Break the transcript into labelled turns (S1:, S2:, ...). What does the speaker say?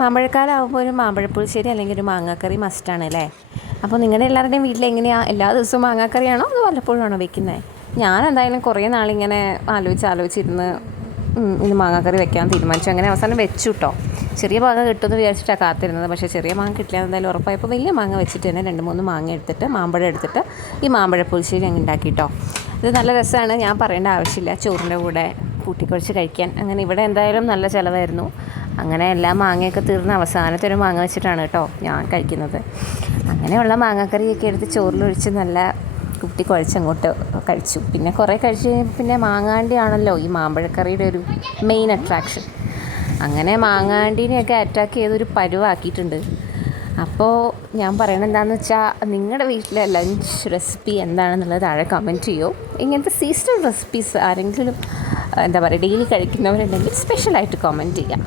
S1: മാമ്പഴക്കാലം ആകുമ്പോൾ ഒരു മാമ്പഴപ്പുളിശ്ശേരി അല്ലെങ്കിൽ ഒരു മാങ്ങാക്കറി മസ്റ്റാണ് അല്ലേ? അപ്പോൾ നിങ്ങളുടെ എല്ലാവരുടെയും വീട്ടിൽ എങ്ങനെയാണ് എല്ലാ ദിവസവും മാങ്ങാക്കറിയാണോ അത് വല്ലപ്പോഴും ആണോ വെക്കുന്നത് ഞാൻ എന്തായാലും കുറേ നാളിങ്ങനെ ആലോചിച്ച് ആലോചിച്ചിരുന്ന് ഇത് മാങ്ങാക്കറി വെക്കാൻ തീരുമാനിച്ചു. അങ്ങനെ അവസാനം വെച്ചു കേട്ടോ ചെറിയ മാങ്ങ കിട്ടുമെന്ന് വിചാരിച്ചിട്ടാണ് കാത്തിരുന്നത്. പക്ഷേ ചെറിയ മാങ്ങ കിട്ടില്ല എന്തായാലും ഉറപ്പായപ്പോൾ വലിയ മാങ്ങ വെച്ചിട്ട് തന്നെ രണ്ട് മൂന്ന് മാങ്ങ എടുത്തിട്ട് മാമ്പഴം എടുത്തിട്ട് ഈ മാമ്പഴ പുളിശ്ശേരി അങ്ങ് ഉണ്ടാക്കി കേട്ടോ ഇത് നല്ല രസമാണ്. ഞാൻ പറയേണ്ട ആവശ്യമില്ല. ചോറിന്റെ കൂടെ കൂട്ടിക്കുഴച്ച് കഴിക്കാൻ. അങ്ങനെ ഇവിടെ എന്തായാലും നല്ല ചിലവായിരുന്നു. അങ്ങനെ എല്ലാ മാങ്ങയൊക്കെ തീർന്ന് അവസാനത്തെ ഒരു മാങ്ങ വെച്ചിട്ടാണ് കേട്ടോ ഞാൻ കഴിക്കുന്നത്. അങ്ങനെയുള്ള മാങ്ങക്കറിയൊക്കെ എടുത്ത് ചോറിലൊഴിച്ച് നല്ല കുട്ടി കുഴച്ചങ്ങോട്ട് കഴിച്ചു. പിന്നെ കുറേ കഴിച്ച് പിന്നെ മാങ്ങാണ്ടി ആണല്ലോ ഈ മാമ്പഴക്കറിയുടെ ഒരു മെയിൻ അട്രാക്ഷൻ അങ്ങനെ മാങ്ങാണ്ടിനെയൊക്കെ അറ്റാക്ക് ചെയ്തൊരു പരുവാക്കിയിട്ടുണ്ട്. അപ്പോൾ ഞാൻ പറയണത് എന്താണെന്ന് വെച്ചാൽ നിങ്ങളുടെ വീട്ടിലെ ലഞ്ച് റെസിപ്പി എന്താണെന്നുള്ളത് താഴെ കമന്റ് ചെയ്യോ. ഇങ്ങനത്തെ സീസണൽ റെസിപ്പീസ് ആരെങ്കിലും എന്താ പറയുക ഡെയിലി കഴിക്കുന്നവരുണ്ടെങ്കിൽ സ്പെഷ്യലായിട്ട് കമന്റ് ചെയ്യാം.